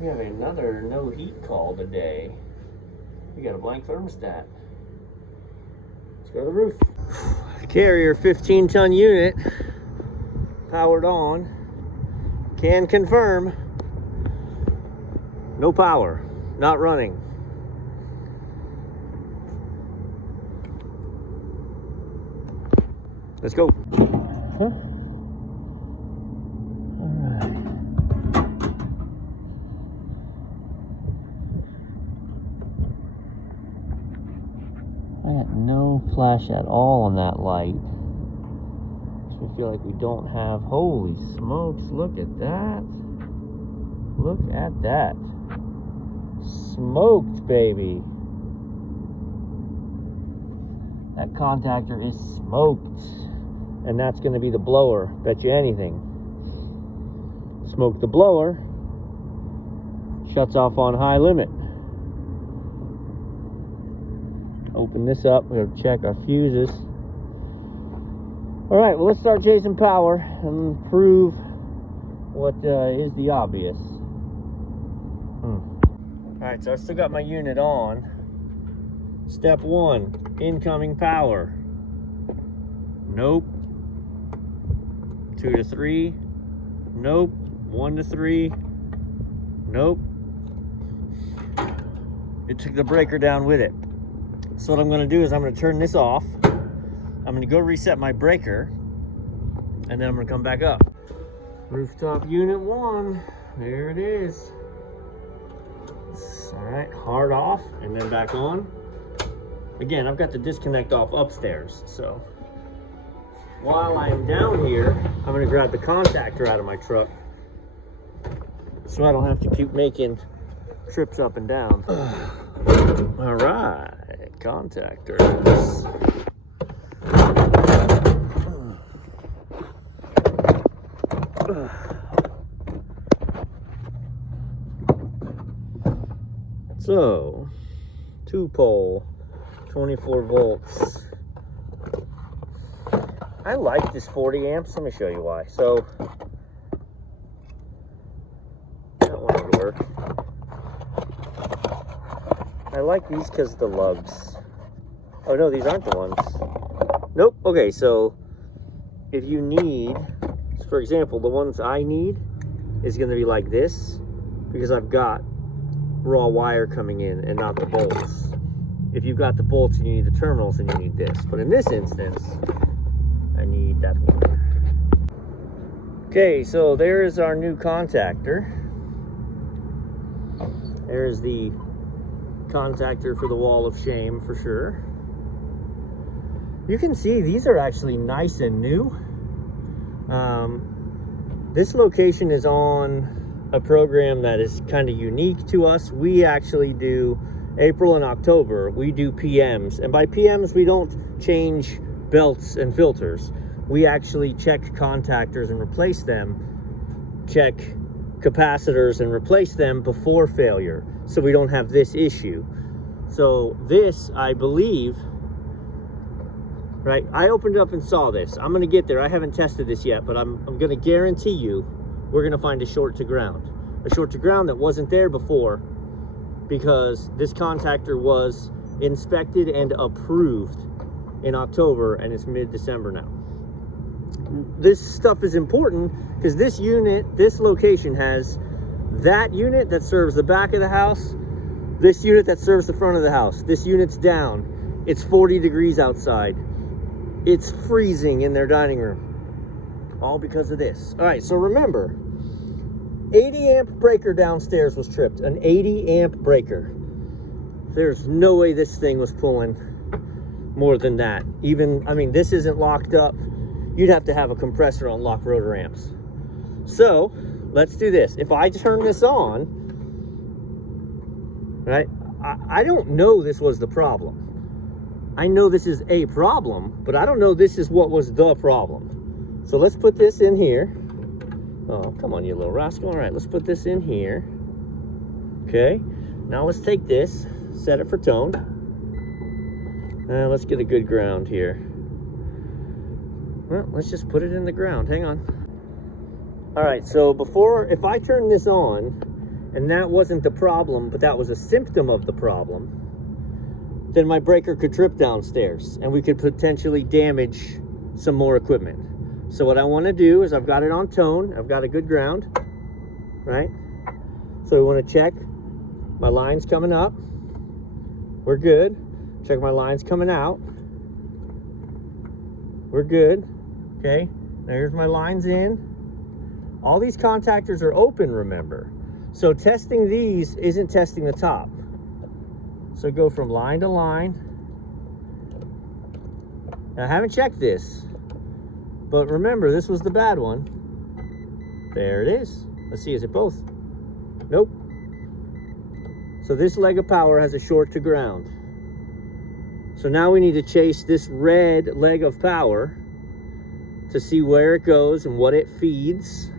We have another no heat call today. We got a blank thermostat. Let's go to the roof. Carrier 15-ton unit, powered on. Can confirm, no power, not running. Let's go. Huh? All right. I got no flash at all on that light. So we feel like we don't have, holy smokes, look at that. Look at that. Smoked, baby. That contactor is smoked. And that's going to be the blower, bet you anything. Smoke the blower, shuts off on high limit. Open this up, we're going to check our fuses. All right, well, let's start chasing power and prove what is the obvious. All right, so I still got my unit on. Step 1, incoming power. Nope. 2 to 3. Nope. 1 to 3. Nope. It took the breaker down with it. So what I'm going to do is I'm going to turn this off. I'm going to go reset my breaker. And then I'm going to come back up. Rooftop unit 1. There it is. All right, hard off and then back on. Again, I've got the disconnect off upstairs, so while I'm down here, I'm going to grab the contactor out of my truck so I don't have to keep making trips up and down. All right, contactors. So, 2-pole, 24 volts. I like this 40 amps. Let me show you why. So, that one would work. I like these because of the lugs. Oh no, these aren't the ones. Nope. Okay, so if you need, for example, the ones I need is going to be like this because I've got raw wire coming in and not the bolts. If you've got the bolts and you need the terminals, then you need this. But in this instance, I need that one. Okay, so there's our new contactor. There's the contactor for the wall of shame for sure. You can see these are actually nice and new. This location is on a program that is kind of unique to us. We actually do April and October, we do PMs. And by PMs, we don't change belts and filters. We actually check contactors and replace them, check capacitors and replace them before failure, so we don't have this issue. So this, I believe, right, I opened it up and saw this. I'm going to get there. I haven't tested this yet, but I'm going to guarantee you we're going to find a short to ground. A short to ground that wasn't there before because this contactor was inspected and approved in October and it's mid-December now. This stuff is important because this unit, this location has that unit that serves the back of the house, this unit that serves the front of the house. This unit's down. It's 40 degrees outside. It's freezing in their dining room. All because of this. All right, so remember, 80 amp breaker downstairs was tripped. An 80 amp breaker. There's no way this thing was pulling more than that. Even, I mean, this isn't locked up. You'd have to have a compressor on lock rotor amps. So, let's do this. If I turn this on, right, I don't know this was the problem. I know this is a problem, but I don't know this is what was the problem. So let's put this in here. Oh, come on, you little rascal. All right, let's put this in here. Okay, now let's take this, set it for tone. Let's get a good ground here. Well, let's just put it in the ground. Hang on. All right, so before, if I turn this on, and that wasn't the problem, but that was a symptom of the problem, then my breaker could trip downstairs and we could potentially damage some more equipment. So what I want to do is, I've got it on tone, I've got a good ground, right? So we want to check my lines coming up, we're good. Check my lines coming out, we're good. Okay, there's my lines in. All these contactors are open, remember. So testing these isn't testing the top. So go from line to line. Now, I haven't checked this, but remember, this was the bad one. There it is. Let's see, is it both? Nope. So this leg of power has a short to ground. So now we need to chase this red leg of power to see where it goes and what it feeds,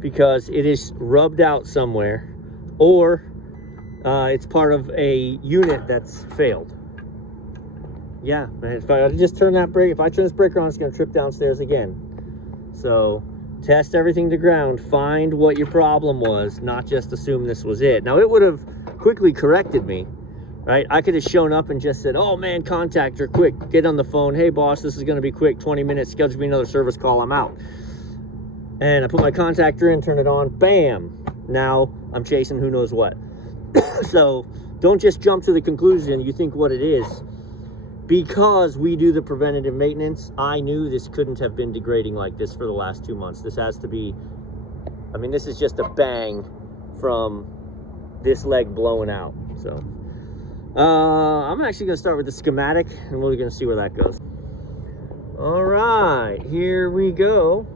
because it is rubbed out somewhere, or it's part of a unit that's failed. Yeah, man, if I just turn that brake, if I turn this breaker on, it's gonna trip downstairs again. So test everything to ground, find what your problem was, not just assume this was it. Now, it would have quickly corrected me, right? I could have shown up and just said, oh man, Contactor, quick, get on the phone. Hey boss, this is gonna be quick, 20 minutes, schedule me another service call, I'm out. And I put my Contactor in, turn it on, bam. Now I'm chasing who knows what. So don't just jump to the conclusion you think what it is. Because we do the preventative maintenance, I knew this couldn't have been degrading like this for the last 2 months. This has to be, I mean, this is just a bang from this leg blowing out. So I'm actually gonna start with the schematic and we're gonna see where that goes. All right, here we go.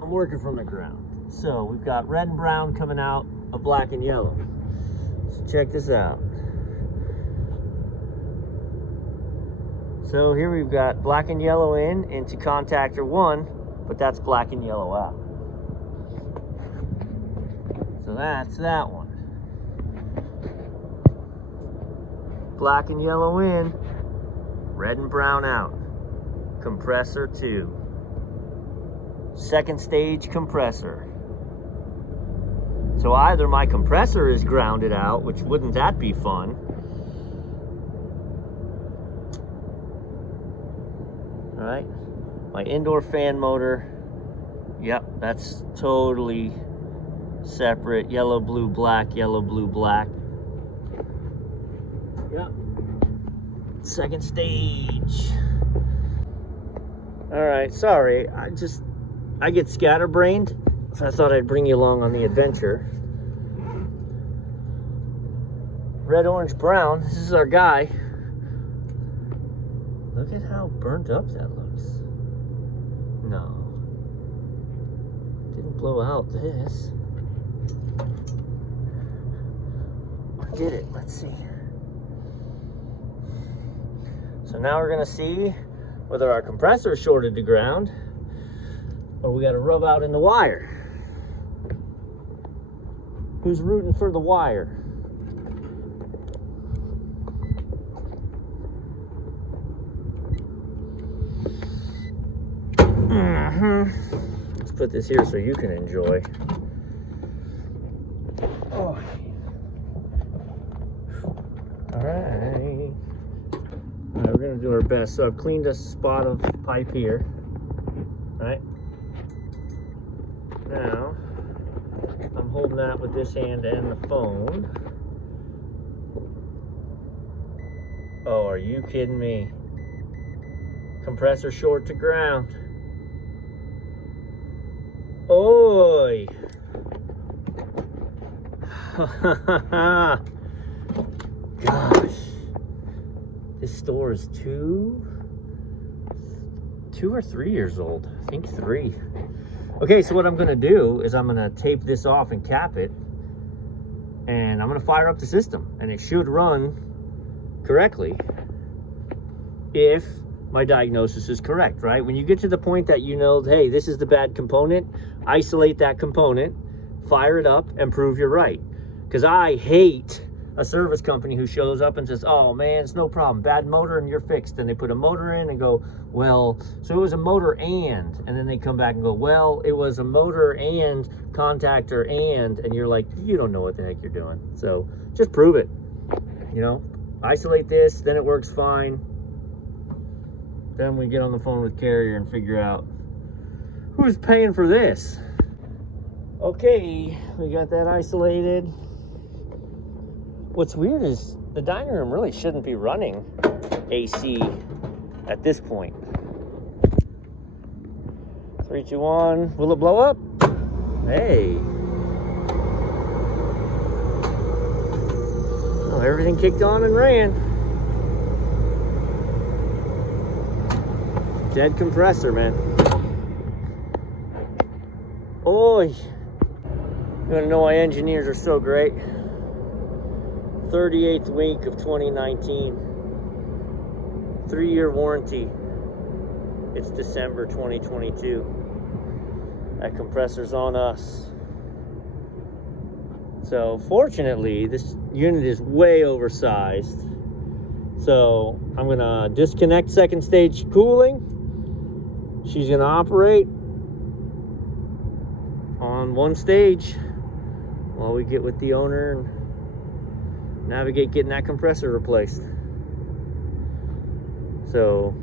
I'm working from the ground. So we've got red and brown coming out of black and yellow. So check this out. So here we've got black and yellow into contactor 1, but that's black and yellow out. So that's that one. Black and yellow in, red and brown out. Compressor 2. Second stage compressor. So either my compressor is grounded out, which wouldn't that be fun? All right, my indoor fan motor, yep, that's totally separate. Yellow, blue, black, yellow, blue, black. Yep. Second stage. All right, sorry, I get scatterbrained, so I thought I'd bring you along on the adventure. Red, orange, brown, this is our guy. Look at how burnt up that looks. No. Didn't blow out this. Or did it? Let's see. So now we're gonna see whether our compressor is shorted to ground or we gotta rub out in the wire. Who's rooting for the wire? Let's put this here so you can enjoy. Oh. All right, we're gonna do our best. So I've cleaned a spot of pipe here. All right. Now I'm holding that with this hand and the phone. Oh, are you kidding me? Compressor short to ground. Oi! Gosh, this store is two or 3 years old. I think 3. Okay, so what I'm gonna do is I'm gonna tape this off and cap it, and I'm gonna fire up the system, and it should run correctly if my diagnosis is correct, right? When you get to the point that you know, hey, this is the bad component, isolate that component, fire it up, and prove you're right. Because I hate a service company who shows up and says, oh man, it's no problem, bad motor and you're fixed. And they put a motor in and go, well, so it was a motor and then they come back and go, well, it was a motor and contactor and you're like, you don't know what the heck you're doing. So just prove it, you know, isolate this, then it works fine. Then we get on the phone with Carrier and figure out who's paying for this. Okay, we got that isolated. What's weird is the dining room really shouldn't be running AC at this point. 3, 2, 1. Will it blow up? Hey. Oh, everything kicked on and ran. Dead compressor, man. Oy. You wanna know why engineers are so great? 38th week of 2019. 3-year warranty. It's December 2022. That compressor's on us. So fortunately, this unit is way oversized. So I'm gonna disconnect second stage cooling. She's gonna operate on one stage while we get with the owner and navigate getting that compressor replaced. So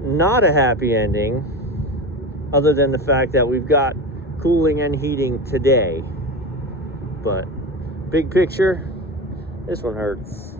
not a happy ending, other than the fact that we've got cooling and heating today, but big picture, this one hurts.